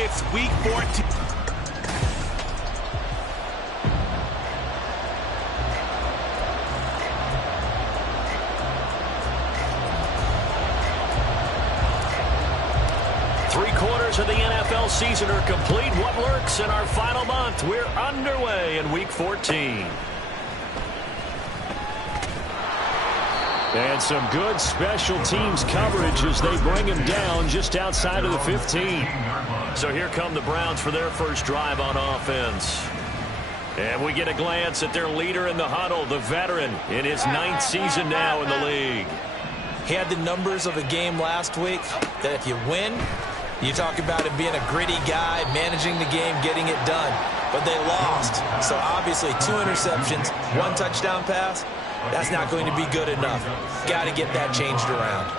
It's week 14. Three-quarters of the NFL season are complete. What lurks in our final month? We're underway in week 14. And some good special teams coverage as they bring him down just outside of the 15. So here come the Browns for their first drive on offense. And we get a glance at their leader in the huddle, the veteran, in his 9th season now in the league. He had the numbers of a game last week that if you win, you talk about him being a gritty guy, managing the game, getting it done. But they lost. So obviously 2 interceptions, 1 touchdown pass. That's not going to be good enough. Got to get that changed around.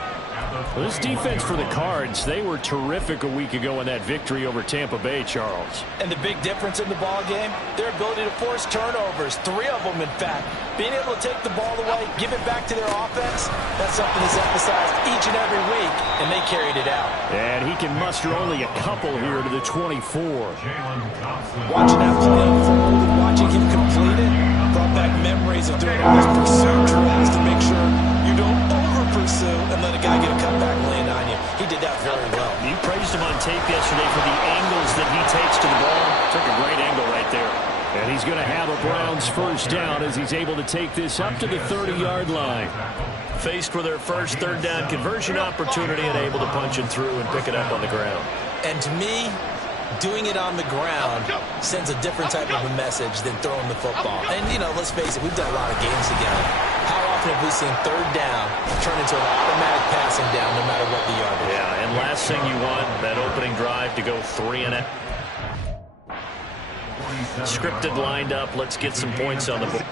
Well, this defense for the Cards, they were terrific a week ago in that victory over Tampa Bay, Charles. And the big difference in the ball game, their ability to force turnovers, 3 of them in fact. Being able to take the ball away, give it back to their offense, that's something that's emphasized each and every week, and they carried it out. And he can muster only a couple here to the 24. Watching that play unfold and watching him complete it, brought back memories of doing all those pursuit drills to make sure you don't over-pursue and let a guy get a cutback land on you. He did that very well. You praised him on tape yesterday for the angles that he takes to the ball. Took a great angle right there. And he's going to have a Browns first down as he's able to take this up to the 30-yard line. Faced with their first third down conversion opportunity and able to punch it through and pick it up on the ground. And to me, doing it on the ground sends a different type of a message than throwing the football. And, you know, let's face it, we've done a lot of games together. How often have we seen third down turn into an automatic passing down no matter what the yardage? Yeah, and last thing you want, that opening drive to go 3 and out. Scripted lined up. Let's get some points on the board.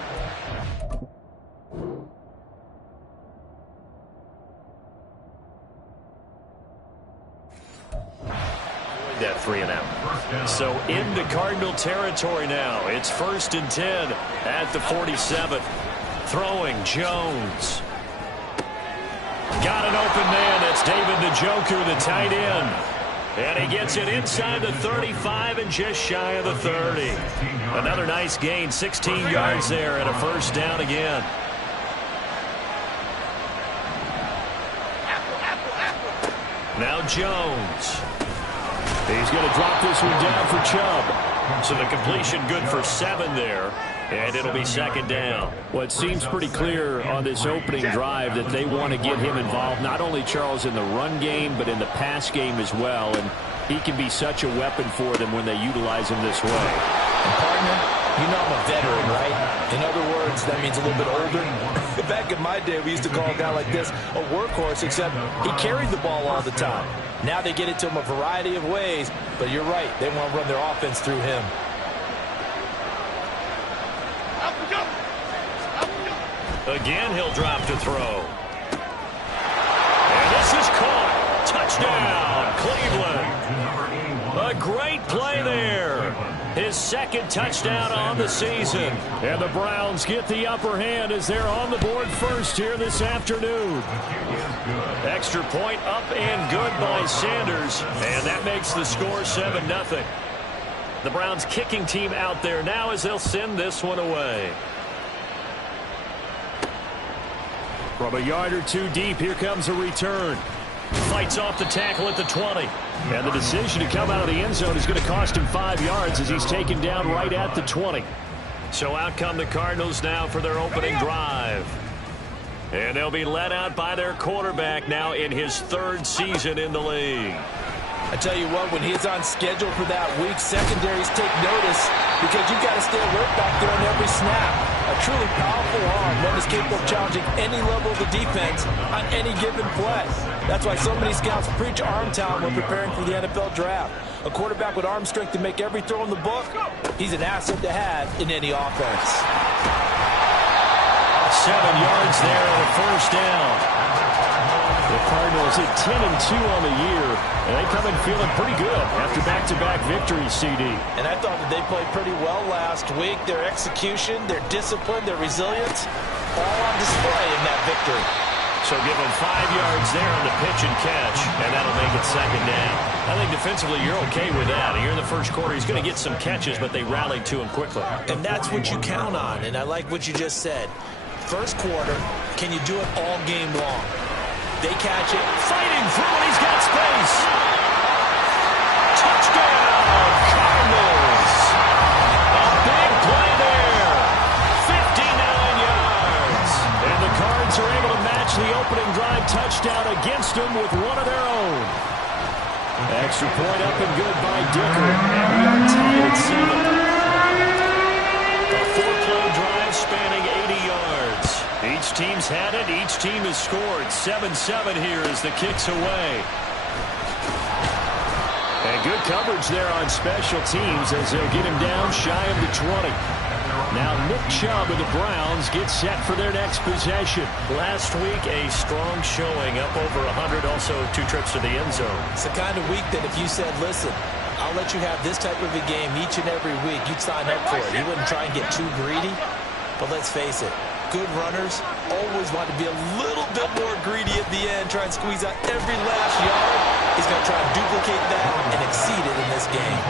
That 3 and out. So into Cardinal territory now. It's 1st and 10 at the 47th. Throwing Jones. Got an open man. That's David Njoku, the tight end. And he gets it inside the 35 and just shy of the 30. Another nice gain, 16 yards there and a first down again. Now Jones. He's going to drop this one down for Chubb. So the completion good for 7 there. And it'll be 2nd down. Well, it seems pretty clear on this opening drive that they want to get him involved, not only, Charles, in the run game, but in the pass game as well. And he can be such a weapon for them when they utilize him this way. And partner, you know I'm a veteran, right? In other words, that means a little bit older. Back in my day, we used to call a guy like this a workhorse, except he carried the ball all the time. Now they get it to him a variety of ways, but you're right. They want to run their offense through him. Again, he'll drop to throw. And this is caught. Touchdown, Cleveland. A great play there. His 2nd touchdown on the season. And the Browns get the upper hand as they're on the board first here this afternoon. Extra point up and good by Sanders. And that makes the score 7-0. The Browns kicking team out there now as they'll send this one away. From a yard or 2 deep, here comes a return. Fights off the tackle at the 20. And the decision to come out of the end zone is going to cost him 5 yards as he's taken down right at the 20. So out come the Cardinals now for their opening drive. And they'll be led out by their quarterback now in his 3rd season in the league. I tell you what, when he's on schedule for that week, secondaries take notice because you've got to stay alert back there on every snap. A truly powerful arm, one that's capable of challenging any level of the defense on any given play. That's why so many scouts preach arm talent when preparing for the NFL draft. A quarterback with arm strength to make every throw in the book, he's an asset to have in any offense. 7 yards there and a first down. The Cardinals at 10-2 on the year, and they come in feeling pretty good after back-to-back victories, CD. And I thought that they played pretty well last week. Their execution, their discipline, their resilience, all on display in that victory. So give him 5 yards there on the pitch and catch, and that'll make it second down. I think defensively you're okay with that. Here in the first quarter, he's going to get some catches, but they rallied to him quickly. And that's what you count on, and I like what you just said. First quarter, can you do it all game long? They catch it. Fighting through, and he's got space. Touchdown, Cardinals. A big play there. 59 yards. And the Cards are able to match the opening drive touchdown against them with one of their own. Extra point up and good by Dicker. And we are tied at 7. A 4-play drive spanning 80 yards. Each team's had it. Each team has scored. 7-7 here as the kick's away. And good coverage there on special teams as they'll get him down shy of the 20. Now Nick Chubb of the Browns gets set for their next possession. Last week, a strong showing, up over 100, also 2 trips to the end zone. It's the kind of week that if you said, listen, I'll let you have this type of a game each and every week, you'd sign up for it. You wouldn't try and get too greedy. But let's face it, good runners always want to be a little bit more greedy at the end, try and squeeze out every last yard. He's going to try and duplicate that and exceed it in this game.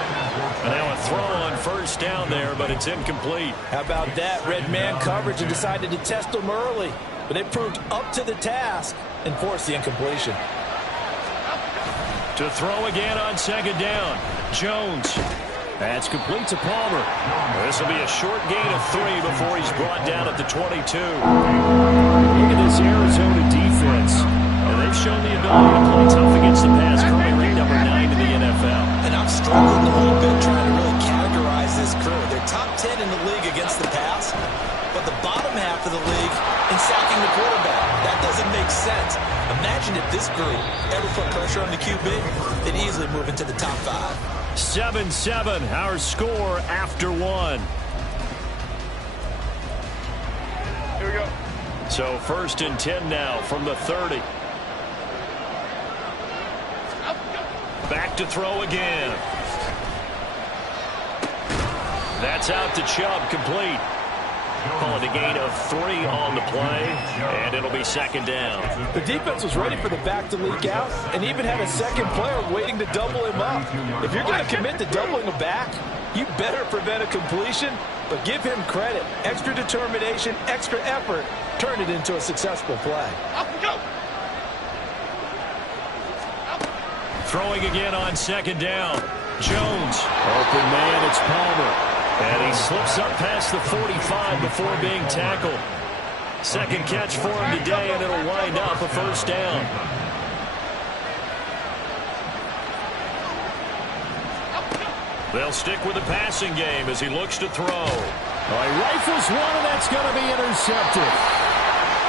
And now a throw on first down there, but it's incomplete. How about that? Red man coverage and decided to test them early. But they proved up to the task and forced the incompletion. To throw again on second down. Jones. That's complete to Palmer. This will be a short gain of 3 before he's brought down at the 22. Look at this Arizona defense. And they've shown the ability to play tough against the pass, currently ranked number 9 in the NFL. And I'm struggling a little bit trying to really categorize this crew. They're top 10 in the league against the pass, but the bottom half of the league in sacking the quarterback. That doesn't make sense. Imagine if this group ever put pressure on the QB, they'd easily move into the top 5. 7-7, our score after 1. Here we go. So 1st and 10 now from the 30. Back to throw again. That's out to Chubb, complete. Call it a gain of 3 on the play, and it'll be second down. The defense was ready for the back to leak out and even had a second player waiting to double him up. If you're going to commit to doubling a back, you better prevent a completion, but give him credit. Extra determination, extra effort, turn it into a successful play. Throwing again on second down. Jones. Open man, it's Palmer. And he slips up past the 45 before being tackled. Second catch for him today, and it'll wind up a first down. They'll stick with the passing game as he looks to throw. He rifles one, and that's going to be intercepted.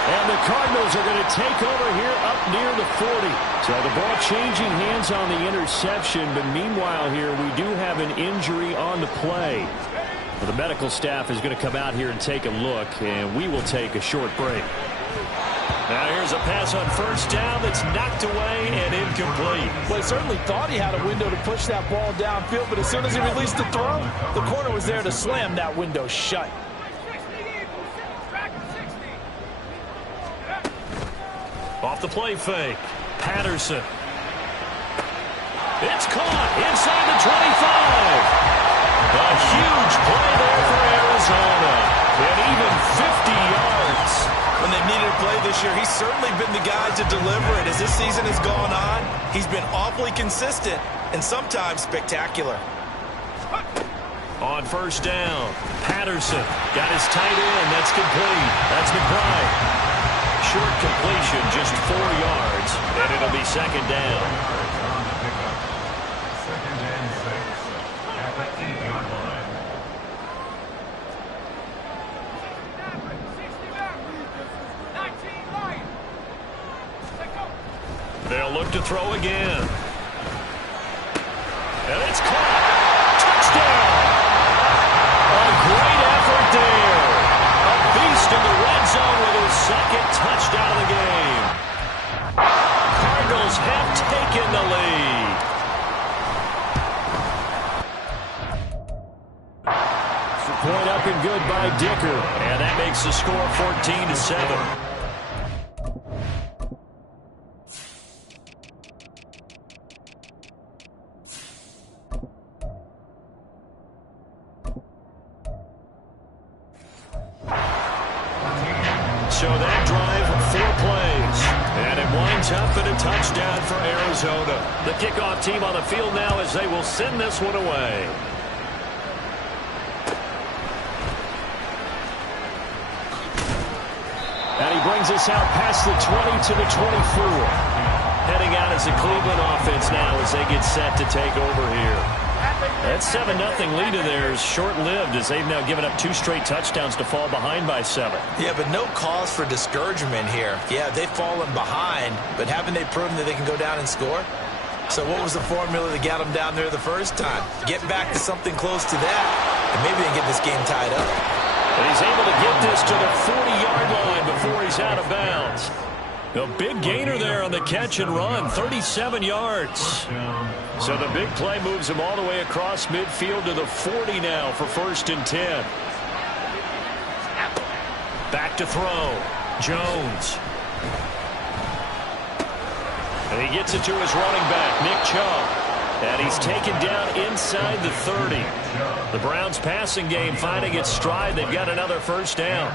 And the Cardinals are going to take over here up near the 40. So the ball changing hands on the interception, but meanwhile here we do have an injury on the play. Well, the medical staff is going to come out here and take a look, and we will take a short break. Now here's a pass on first down that's knocked away and incomplete. Well, he certainly thought he had a window to push that ball downfield, but as soon as he released the throw, the corner was there to slam that window shut. Off the play fake. Patterson. It's caught inside the 25. A huge play there for Arizona. And even 50 yards. When they needed a play this year, he's certainly been the guy to deliver it. As this season has gone on, he's been awfully consistent and sometimes spectacular. On first down, Patterson got his tight end. That's complete. That's McBride. Short completion, just 4 yards, and it'll be second down. They'll look to throw again. And it's caught. Touchdown! A great effort there. A beast in the red zone with his second touchdown of the game. Cardinals have taken the lead. So point up and good by Dicker. And that makes the score 14-7. touchdown for Arizona. The kickoff team on the field now as they will send this one away. And he brings us out past the 20 to the 24. Heading out as the Cleveland offense now as they get set to take over here. That 7-0 lead of theirs short-lived as they've now given up 2 straight touchdowns to fall behind by 7. Yeah, but no cause for discouragement here. Yeah, they've fallen behind, but haven't they proven that they can go down and score? So what was the formula that got them down there the first time? Get back to something close to that, and maybe they can get this game tied up. And he's able to get this to the 40-yard line before he's out of bounds. A big gainer there on the catch and run, 37 yards. So the big play moves him all the way across midfield to the 40 now for 1st and 10. Back to throw. Jones. And he gets it to his running back, Nick Chubb. And he's taken down inside the 30. The Browns passing game finding its stride. They've got another 1st down.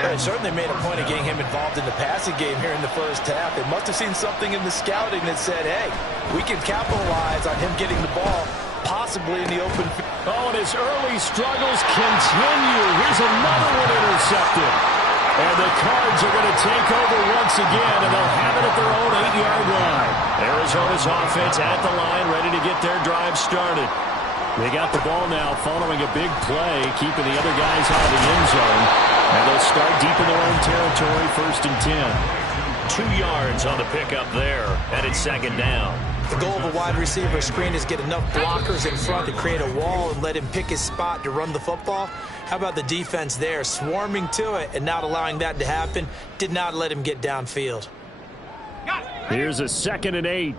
They certainly made a point of getting him involved in the passing game here in the first half. They must have seen something in the scouting that said, hey, we can capitalize on him getting the ball, possibly in the open field. Oh, and his early struggles continue. Here's another one intercepted. And the Cards are going to take over once again, and they'll have it at their own 8-yard line. Arizona's offense at the line, ready to get their drive started. They got the ball now following a big play, keeping the other guys out of the end zone. And they'll start deep in their own territory, 1st and 10. 2 yards on the pickup there, and it's 2nd down. The goal of a wide receiver screen is get enough blockers in front to create a wall and let him pick his spot to run the football. How about the defense there, swarming to it and not allowing that to happen? Did not let him get downfield. Here's a 2nd and 8.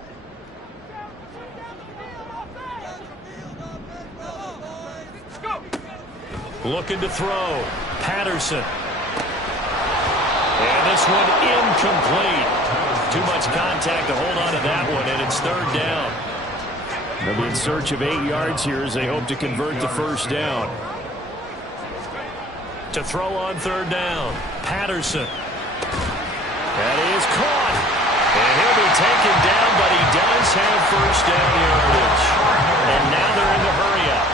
Looking to throw. Patterson. And this one incomplete. Too much contact to hold on to that one, and it's 3rd down. They'll be in search of 8 yards here as they hope to convert the 1st down. To throw on 3rd down. Patterson. That is caught. And he'll be taken down, but he does have 1st down yardage. And now they're in the hurry-up.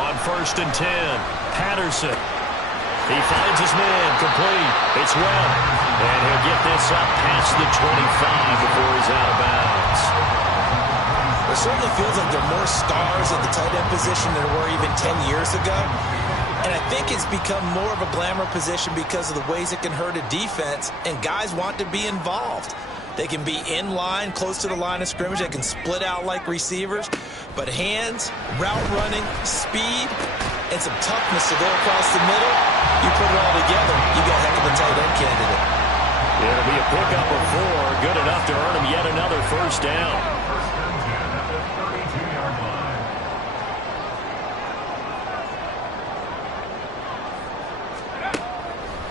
On 1st and 10, Patterson. He finds his man, complete. It's Webb. And he'll get this up past the 25 before he's out of bounds. It certainly feels like there are more stars at the tight end position than there were even 10 years ago. And I think it's become more of a glamour position because of the ways it can hurt a defense, and guys want to be involved. They can be in line, close to the line of scrimmage. They can split out like receivers. But hands, route running, speed, and some toughness to go across the middle, you put it all together, you got a heck of a tight end candidate. It'll be a pickup of 4, good enough to earn him yet another 1st down.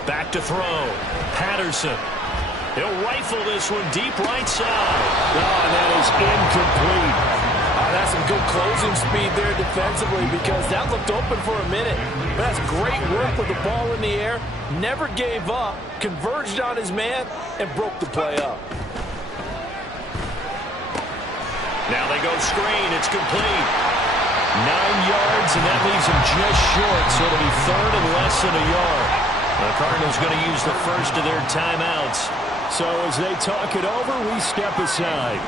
Back to throw. Patterson. He'll rifle this one deep right side. Oh, and that is incomplete. That's some good closing speed there defensively because that looked open for a minute. But that's great work with the ball in the air. Never gave up, converged on his man, and broke the play up. Now they go screen. It's complete. 9 yards, and that leaves him just short, so it'll be 3rd and less than a yard. The Cardinals going to use the first of their timeouts. So as they talk it over, we step aside.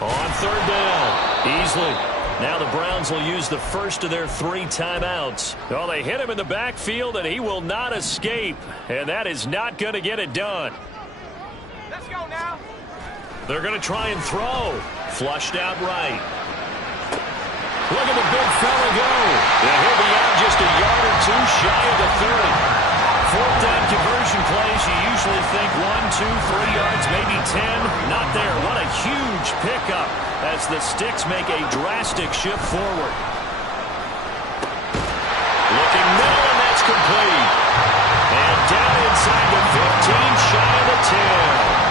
On 3rd down, Easley. Now the Browns will use the first of their 3 timeouts. Oh, they hit him in the backfield, and he will not escape. And that is not going to get it done. Let's go now. They're going to try and throw. Flushed out right. Look at the big fella go. And he'll be out just a yard or 2 shy of the 30. 4th down conversion plays, you usually think 1, 2, 3 yards, maybe 10. Not there. What a huge pickup as the Sticks make a drastic shift forward. Looking middle, and that's complete. And down inside the 15, shy of the 10.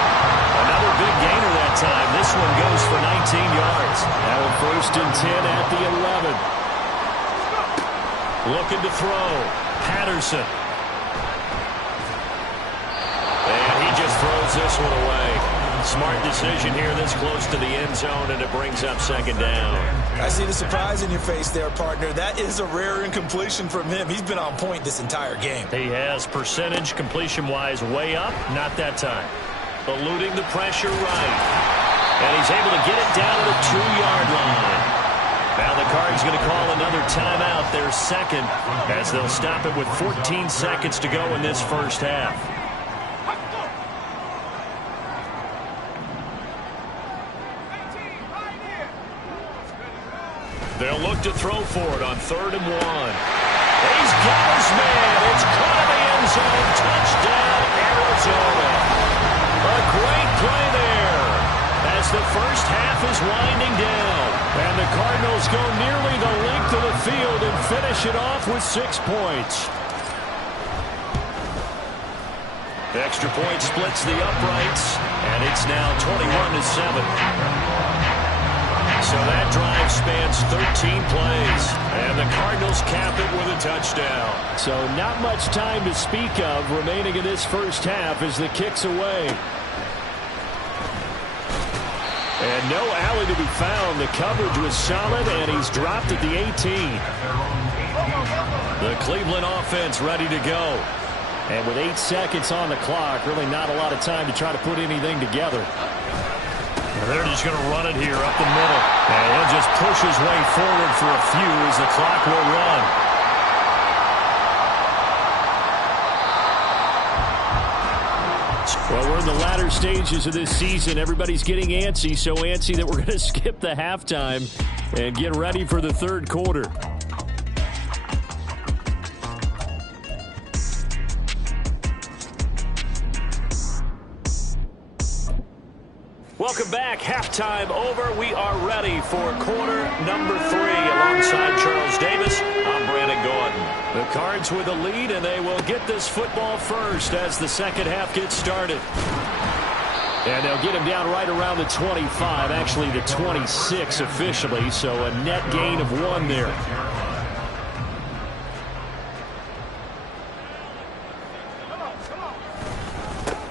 Another big gainer that time. This one goes for 19. yards. Now a 1st and 10 at the 11. Looking to throw. Patterson. And he just throws this one away. Smart decision here this close to the end zone, and it brings up 2nd down. I see the surprise in your face there, partner. That is a rare incompletion from him. He's been on point this entire game. He has percentage completion-wise way up. Not that time. Eluding the pressure right. And he's able to get it down to the 2-yard line. Now the Cards going to call another timeout, their 2nd, as they'll stop it with 14 seconds to go in this first half. They'll look to throw for it on 3rd and 1. He's got his man. It's caught in the end zone. Touchdown, Arizona. A great play there as the first half is winding down. And the Cardinals go nearly the length of the field and finish it off with 6 points. The extra point splits the uprights, and it's now 21-7. So that drive spans 13 plays, and the Cardinals cap it with a touchdown. So not much time to speak of remaining in this first half as the kick's away. And no alley to be found. The coverage was solid, and he's dropped at the 18. The Cleveland offense ready to go. And with 8 seconds on the clock, really not a lot of time to try to put anything together. They're just going to run it here up the middle. And he'll just push his way forward for a few as the clock will run. Well, we're in the latter stages of this season. Everybody's getting antsy, so antsy that we're going to skip the halftime and get ready for the 3rd quarter. Welcome back. Halftime over. We are ready for quarter number 3. Alongside Charles Davis, I'm Brandon Gordon. The Cards with a lead, and they will get this football first as the second half gets started. And they'll get him down right around the 25, actually the 26 officially, so a net gain of 1 there.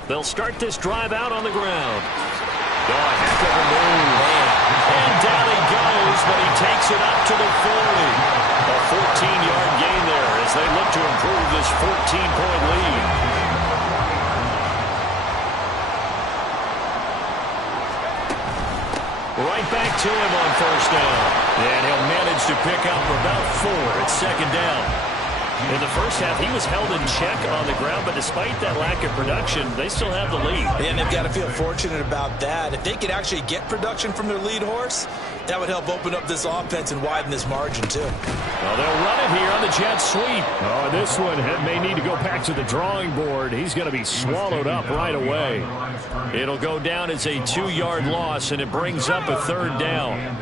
They'll start this drive out on the ground. Oh, a heck of a move. And down he goes, but he takes it up to the 40. A 14-yard gain there as they look to improve this 14-point lead. Right back to him on 1st down. And he'll manage to pick up about 4 at 2nd down. In the first half, he was held in check on the ground, but despite that lack of production, they still have the lead. And they've got to feel fortunate about that. If they could actually get production from their lead horse, that would help open up this offense and widen this margin, too. Well, they'll run it here on the jet sweep. Oh, this one may need to go back to the drawing board. He's going to be swallowed up right away. It'll go down as a 2-yard loss, and it brings up a 3rd down.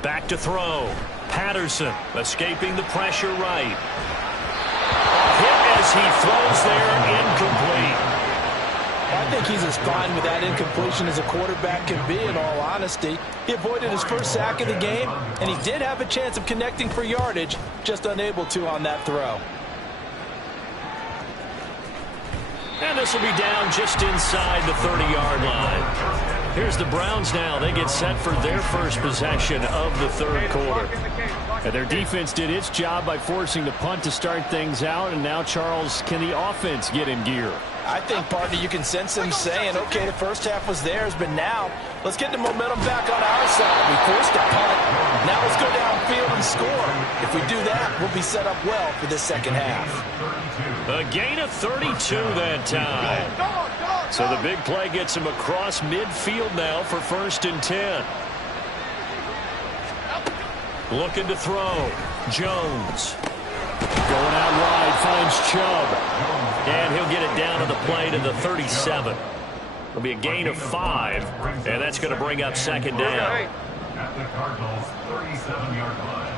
Back to throw. Patterson escaping the pressure right. Hit as he throws there, incomplete. I think he's as fine with that incompletion as a quarterback can be, in all honesty. He avoided his first sack of the game, and he did have a chance of connecting for yardage, just unable to on that throw. And this will be down just inside the 30-yard line. Here's the Browns now. They get set for their first possession of the 3rd quarter. And their defense did its job by forcing the punt to start things out. And now, Charles, can the offense get in gear? I think, partner, you can sense them saying, okay, the first half was theirs, but now let's get the momentum back on our side. We forced a punt. Now let's go downfield and score. If we do that, we'll be set up well for this second half. A gain of 32 that time. So the big play gets him across midfield now for 1st and 10. Looking to throw. Jones. Going out wide, finds Chubb. And he'll get it down to the play to the 37. It'll be a gain of 5, and that's going to bring up 2nd down. At the Cardinals' 37-yard line.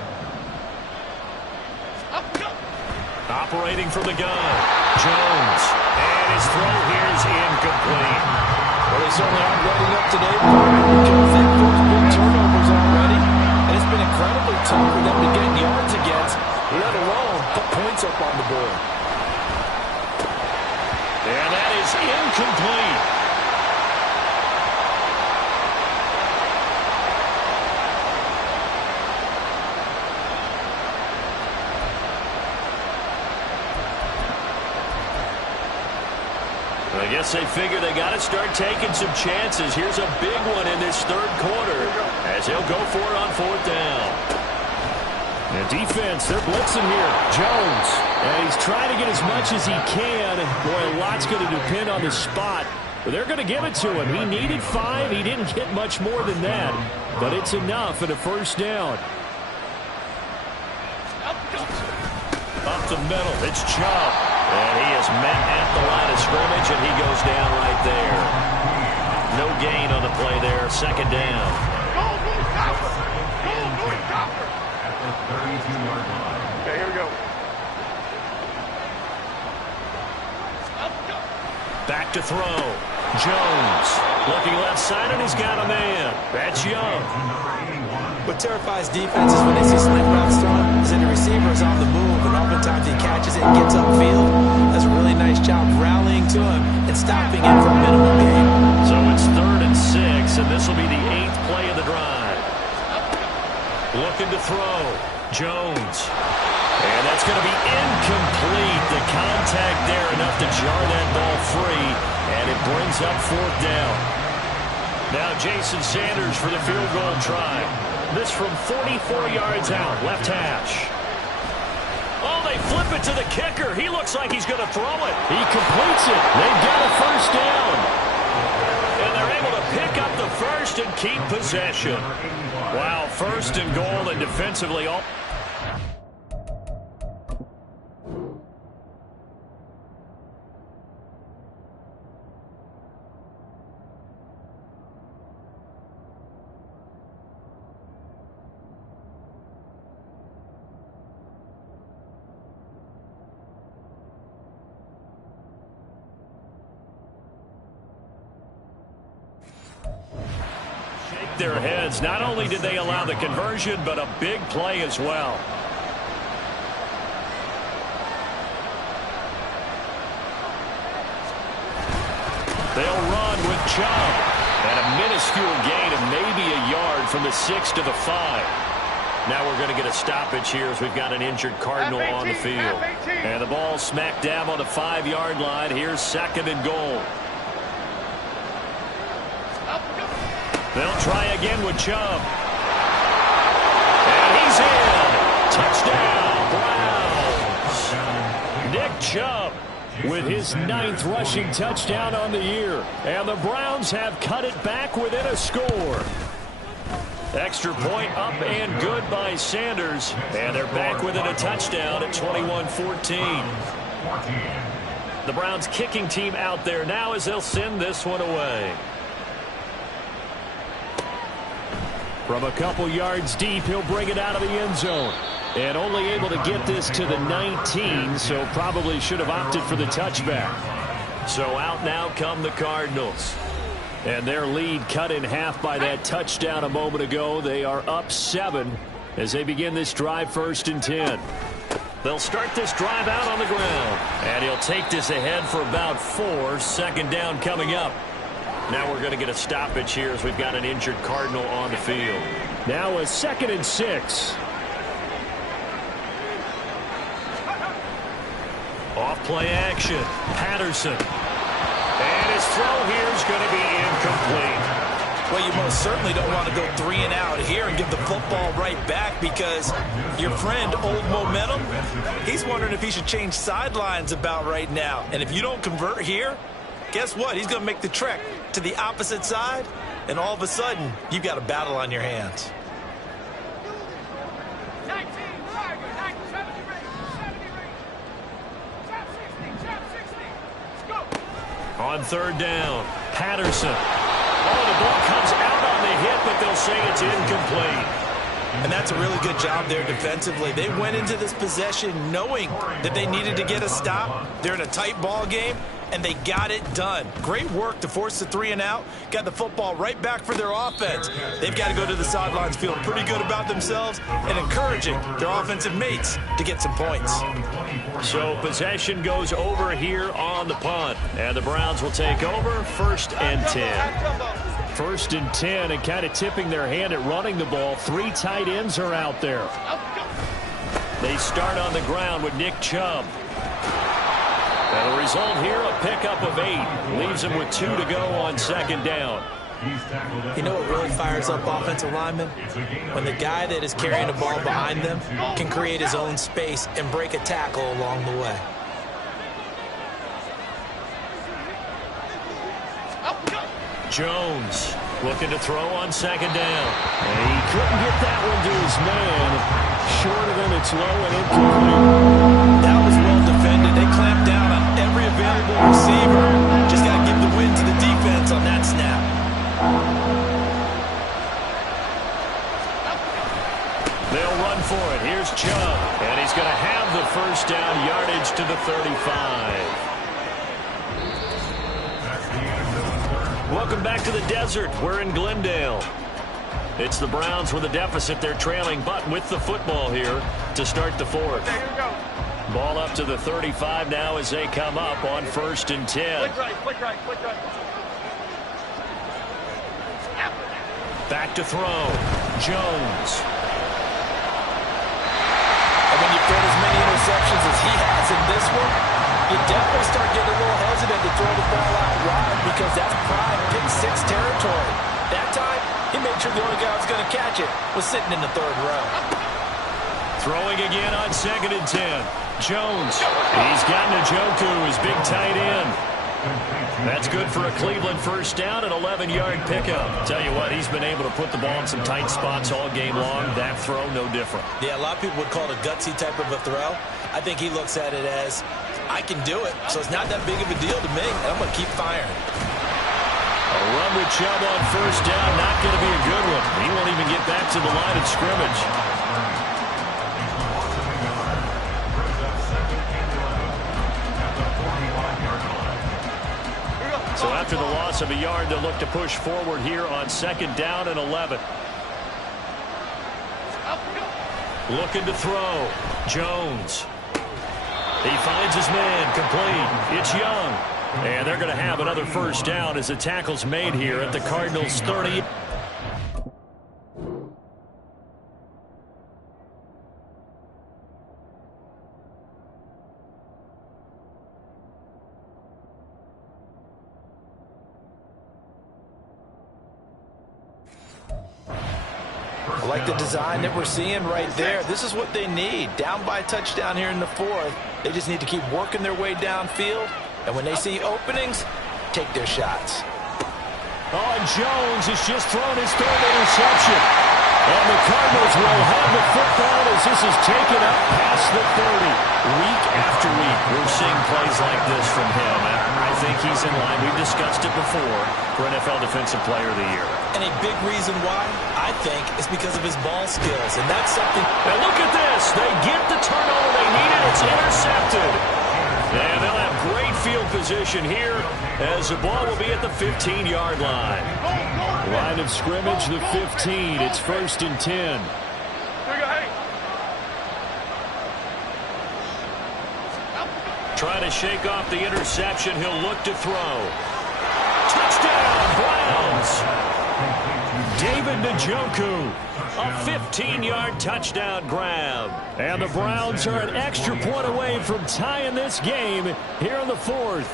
Operating from the gun. Jones. And his throw here is incomplete. today, because they've forced big turnovers already, and it's been incredibly tough for them to get yards against, let alone put points up on the board. And that is incomplete. I guess they figure they got to start taking some chances. Here's a big one in this third quarter as he'll go for it on fourth down. And defense, they're blitzing here. Jones. And he's trying to get as much as he can. Boy, a lot's going to depend on the spot. But they're going to give it to him. He needed 5. He didn't get much more than that. But it's enough at a first down. Up the middle, it's Chubb. And he is met at the line of scrimmage, and he goes down right there. No gain on the play there. Second down. At the 32-yard line. Okay, here we go. Back to throw. Jones looking left side, and he's got a man. That's Young. What terrifies defenses when they see slant routes thrown is that the receiver is on the move, and oftentimes he catches it and gets upfield. Does a really nice job rallying to him and stopping him for a minimum gain. So it's 3rd and 6, and this will be the 8th play of the drive. Looking to throw. Jones. And that's going to be incomplete. The contact there enough to jar that ball free, and it brings up fourth down. Now Jason Sanders for the field goal try. This from 44 yards out, left hash. Oh, they flip it to the kicker. He looks like he's going to throw it. He completes it. They've got a first down. And they're able to pick up the first and keep possession. Wow, first and goal, and defensively all. Their heads. Not only did they allow the conversion, but a big play as well. They'll run with Chubb. And a minuscule gain of maybe a yard from the 6 to the 5. Now we're going to get a stoppage here as we've got an injured Cardinal on the field. And the ball smack dab on the 5-yard line. Here's 2nd and goal. They'll try again with Chubb. And he's in. Touchdown, Browns. Nick Chubb with his 9th rushing touchdown on the year. And the Browns have cut it back within a score. Extra point up and good by Sanders. And they're back within a touchdown at 21-14. The Browns kicking team out there now as they'll send this one away. From a couple yards deep, he'll bring it out of the end zone. And only able to get this to the 19, so probably should have opted for the touchback. So out now come the Cardinals. And their lead cut in half by that touchdown a moment ago. They are up 7 as they begin this drive 1st and 10. They'll start this drive out on the ground. And he'll take this ahead for about 4. 2nd down coming up. Now we're going to get a stoppage here as we've got an injured Cardinal on the field. Now a 2nd and 6. Off play action. Patterson. And his throw here is going to be incomplete. Well, you most certainly don't want to go 3 and out here and give the football right back, because your friend, Old Momentum, he's wondering if he should change sidelines about right now. And if you don't convert here, guess what? He's going to make the trek to the opposite side, and all of a sudden, you've got a battle on your hands. 19, 70 Chop 60. Let's go. On 3rd down, Patterson. Oh, the ball comes out on the hit, but they'll say it's incomplete. And that's a really good job there defensively. They went into this possession knowing that they needed to get a stop. They're in a tight ball game, and they got it done. Great work to force the 3 and out, got the football right back for their offense. They've got to go to the sidelines feeling pretty good about themselves and encouraging their offensive mates to get some points. So possession goes over here on the punt, and the Browns will take over 1st and 10. 1st and 10, and kind of tipping their hand at running the ball. 3 tight ends are out there. They start on the ground with Nick Chubb. And the result here, a pickup of 8. Leaves him with 2 to go on 2nd down. You know what really fires up offensive linemen? When the guy that is carrying the ball behind them can create his own space and break a tackle along the way. Jones looking to throw on 2nd down. And he couldn't get that one to his man. Short of him, it's low and incomplete. That was well defended. They clamped down on every available receiver. Just got to give the win to the defense on that snap. They'll run for it. Here's Chubb. And he's going to have the 1st down, yardage to the 35. Welcome back to the desert. We're in Glendale. It's the Browns with a deficit. They're trailing, but with the football here to start the 4th. Okay, here we go. Ball up to the 35 now as they come up on 1st and 10. Click right, click right, click right. Back to throw. Jones. And when you throw as many interceptions as he has in this one, you definitely start getting a little hesitant to throw the ball out wide because that's prime pick-6 territory. That time, he made sure the only guy who was going to catch it was sitting in the 3rd row. Throwing again on 2nd and 10. Jones. He's got Njoku, his big tight end. That's good for a Cleveland 1st down, an 11-yard pickup. Tell you what, he's been able to put the ball in some tight spots all game long. That throw, no different. Yeah, a lot of people would call it a gutsy type of a throw. I think he looks at it as, I can do it, so it's not that big of a deal to me, and I'm going to keep firing. A run with Chubb on 1st down, not going to be a good one. He won't even get back to the line of scrimmage. So after the loss of a yard, they'll look to push forward here on 2nd down and 11. Looking to throw. Jones. He finds his man, complete. It's Young. And they're going to have another 1st down as the tackle's made here at the Cardinals' 30. I like the design that we're seeing right there. This is what they need. Down by a touchdown here in the 4th. They just need to keep working their way downfield. And when they see openings, take their shots. Oh, and Jones has just thrown his 3rd interception. And the Cardinals will have the football as this is taken up past the 30. Week after week, we're seeing plays like this from him. I think he's in line. We've discussed it before for NFL Defensive Player of the Year. And a big reason why, I think, is because of his ball skills. And that's something. And look at this. They get the turnover they needed. It's intercepted. And they'll have great field position here as the ball will be at the 15-yard line. Line of scrimmage, the 15. It's 1st and 10. Here we go, hey. Trying to shake off the interception. He'll look to throw. Touchdown, Browns. David Njoku, a 15-yard touchdown grab. And the Browns are an extra point away from tying this game here in the 4th.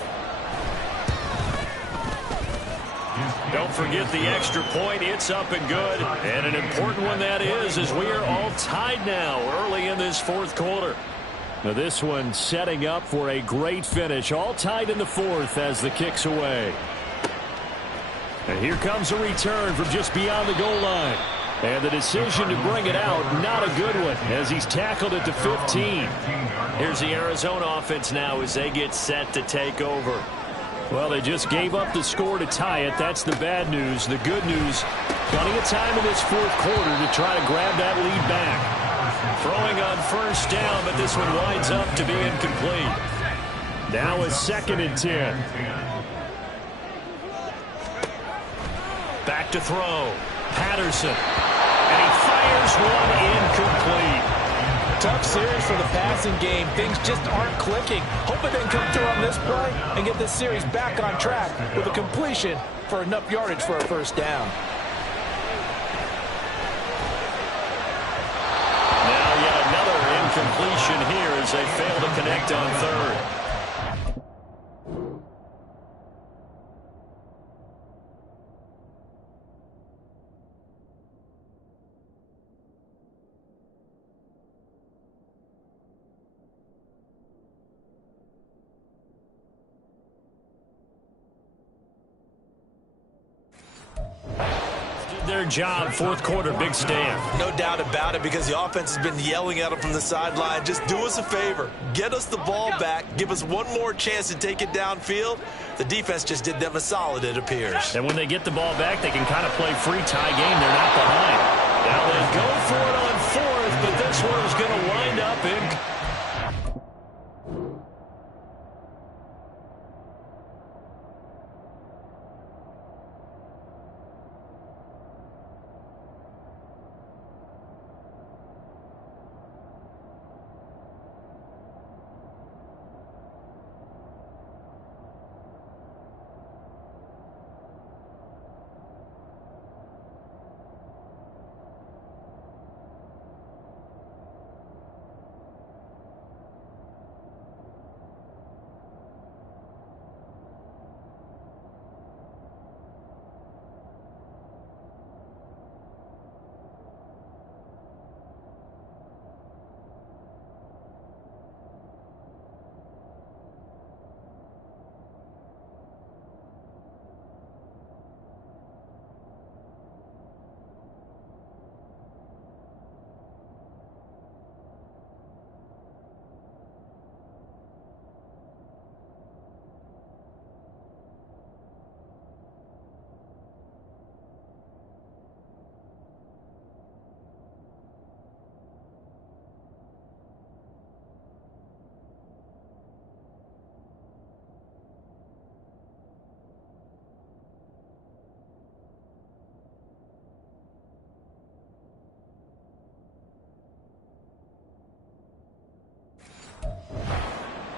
Don't forget the extra point. It's up and good. And an important one that is, as we are all tied now early in this 4th quarter. Now this one setting up for a great finish. All tied in the 4th as the kick's away. And here comes a return from just beyond the goal line. And the decision to bring it out, not a good one, as he's tackled at the 15. Here's the Arizona offense now as they get set to take over. Well, they just gave up the score to tie it. That's the bad news. The good news, plenty of time in this 4th quarter to try to grab that lead back. Throwing on 1st down, but this one winds up to be incomplete. Now a 2nd and 10. Back to throw. Patterson. And he fires one incomplete. Tough series for the passing game. Things just aren't clicking. Hoping they can come through on this play and get this series back on track with a completion for enough yardage for a first down. Now yet another incompletion here as they fail to connect on 3rd. Their job, 4th quarter, big stand. No doubt about it, because the offense has been yelling at them from the sideline. Just do us a favor. Get us the ball back. Give us one more chance to take it downfield. The defense just did them a solid, it appears. And when they get the ball back, they can kind of play free tie game. They're not behind. Now they go for it on 4th, but this one's going to wind up in...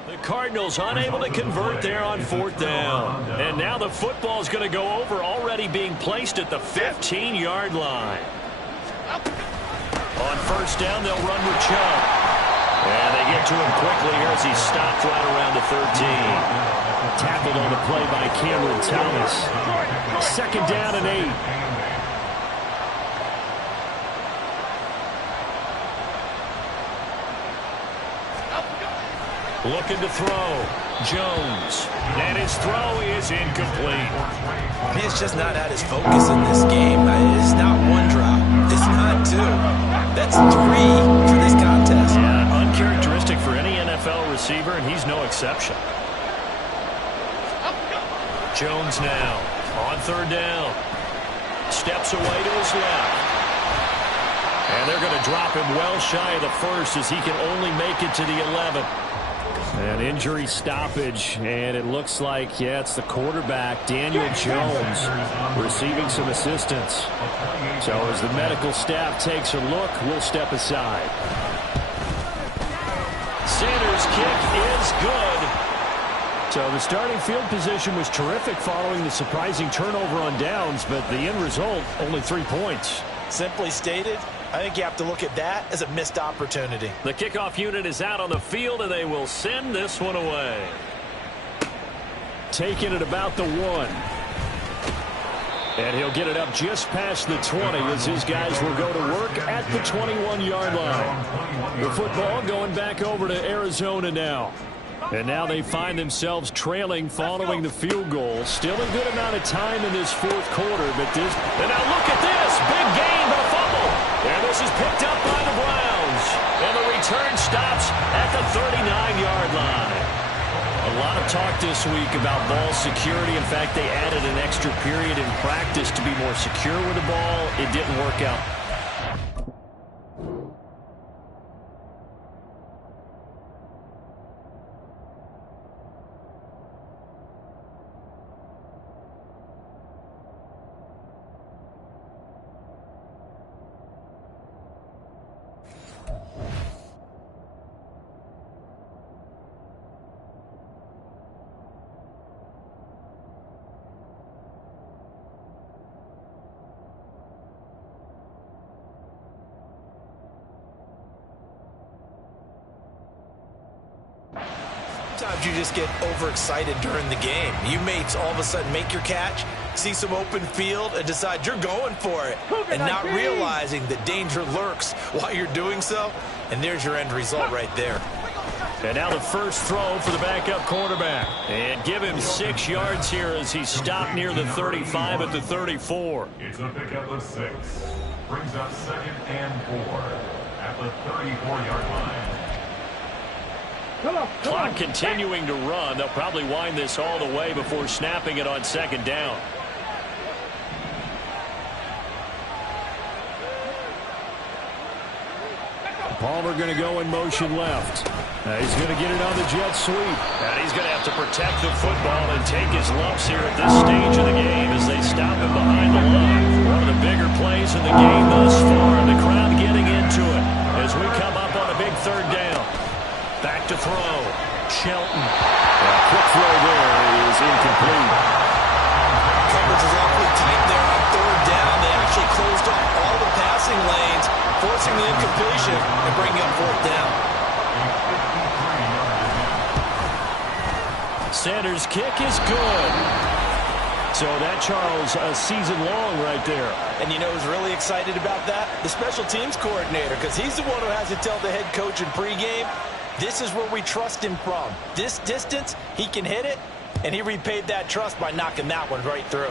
The Cardinals unable to convert there on 4th down. And now the football is going to go over, already being placed at the 15-yard line. On 1st down, they'll run with Chubb. And they get to him quickly here as he stopped right around the 13. Tackled on the play by Cameron Thomas. 2nd down and 8. Looking to throw. Jones. And his throw is incomplete. He's just not at his focus in this game. It's not one drop. It's not 2. That's 3 for this contest. Yeah, uncharacteristic for any NFL receiver, and he's no exception. Jones now on 3rd down. Steps away to his left. And they're going to drop him well shy of the 1st as he can only make it to the 11th. An injury stoppage, and it looks like, yeah, it's the quarterback, Daniel Jones, receiving some assistance. So as the medical staff takes a look, we'll step aside. Sanders' kick is good. So the starting field position was terrific following the surprising turnover on downs, but the end result, only 3 points. Simply stated, I think you have to look at that as a missed opportunity. The kickoff unit is out on the field, and they will send this one away. Taking it about the 1. And he'll get it up just past the 20 as his guys will go to work at the 21-yard line. The football going back over to Arizona now. And now they find themselves trailing following the field goal. Still a good amount of time in this 4th quarter, but this... And now look at this. Big gain, but a fumble. And this is picked up by the Browns. And the return stops at the 39-yard line. A lot of talk this week about ball security. In fact, they added an extra period in practice to be more secure with the ball. It didn't work out. Sometimes you just get overexcited during the game. You may all of a sudden make your catch, see some open field, and decide you're going for it, and not realizing that danger lurks while you're doing so, and there's your end result right there. And now the first throw for the backup quarterback. And give him 6 yards here as he stopped near the 35 at the 34. It's a pickup of 6. Brings up 2nd and 4 at the 34-yard line. Clock continuing to run. They'll probably wind this all the way before snapping it on 2nd down. Palmer going to go in motion left. He's going to get it on the jet sweep. And he's going to have to protect the football and take his lumps here at this stage of the game as they stop him behind the line. One of the bigger plays in the game thus far. The crowd getting into it as we come up on a big 3rd down. Back to throw. Shelton. A quick throw there is incomplete. Coverage is awfully tight there on 3rd down. They actually closed off all the passing lanes, forcing the incompletion and bringing up 4th down. Sanders' kick is good. So that, Charles, a season long right there. And you know who's really excited about that? The special teams coordinator, because he's the one who has to tell the head coach in pregame, this is where we trust him from. This distance, he can hit it, and he repaid that trust by knocking that one right through.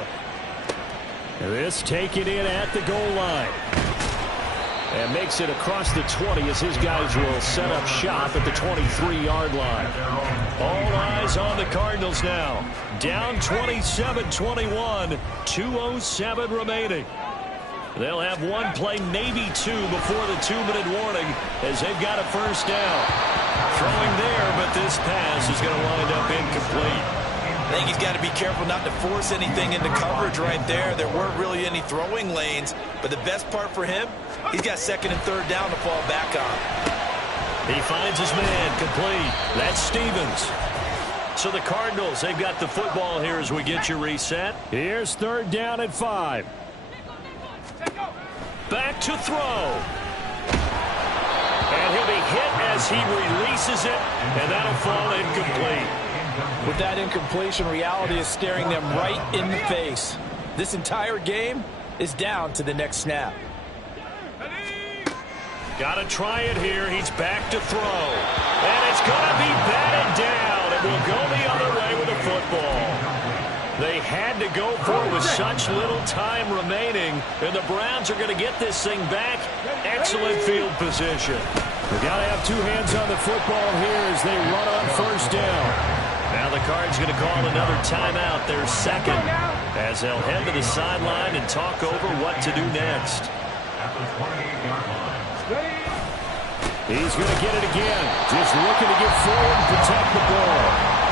This taken in at the goal line. And makes it across the 20 as his guys will set up shop at the 23-yard line. All eyes on the Cardinals now. Down 27-21, 2:07 remaining. They'll have one play, maybe 2, before the 2-minute warning as they've got a first down. Throwing there, but this pass is going to wind up incomplete. I think he's got to be careful not to force anything into coverage right there. There weren't really any throwing lanes, but the best part for him, he's got 2nd and 3rd down to fall back on. He finds his man complete. That's Stevens. So the Cardinals, they've got the football here as we get you reset. Here's 3rd down at 5. Back to throw. And he'll be hit as he releases it, and that'll fall incomplete. With that incompletion, reality is staring them right in the face. This entire game is down to the next snap. Got to try it here. He's back to throw. And it's going to be batted down. It will go the other way with the football. They had to go for it with such little time remaining, and the Browns are going to get this thing back. Excellent field position. They've got to have 2 hands on the football here as they run on 1st down. Now the Cards going to call another timeout, their 2nd, as they'll head to the sideline and talk over what to do next. At the 28-yard line. He's going to get it again. Just looking to get forward and protect the ball.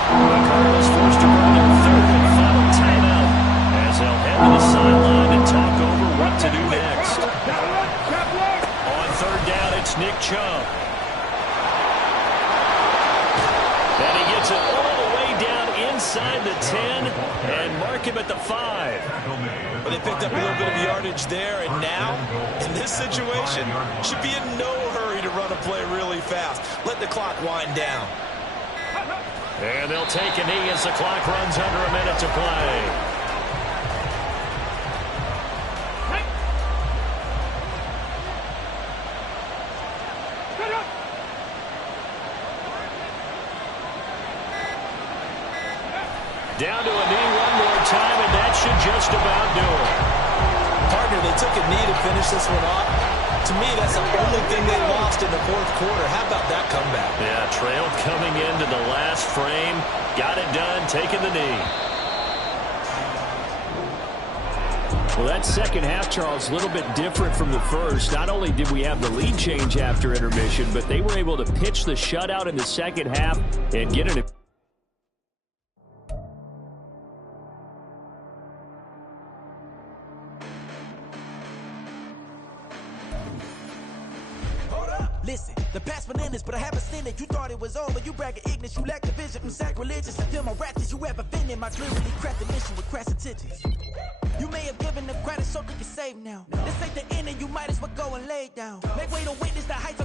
The Cardinals forced to run their 3rd and final timeout as they'll head to the sideline and talk over what to do next. On 3rd down, it's Nick Chubb. And he gets it all the way down inside the 10 and mark him at the 5. Well, they picked up a little bit of yardage there, and now, in this situation, should be in no hurry to run a play really fast. Let the clock wind down. And they'll take a knee as the clock runs under a minute to play. Down to a knee one more time, and that should just about do it. Partner, they took a knee to finish this one off. To me, that's the only thing they lost in the 4th quarter. How about that comeback? Yeah, trailed coming into the last frame. Got it done, taking the knee. Well, that 2nd half, Charles, a little bit different from the first. Not only did we have the lead change after intermission, but they were able to pitch the shutout in the 2nd half and get it. Listen, the past bananas, but I haven't seen it. You thought it was over, you bragging ignorance, you lack the vision from sacrilegious. I feel my raptors, you ever been in my clearly crafted mission with crass intentions. You may have given them credit so they can save now. This ain't the end and you might as well go and lay down. Make way to witness the heights of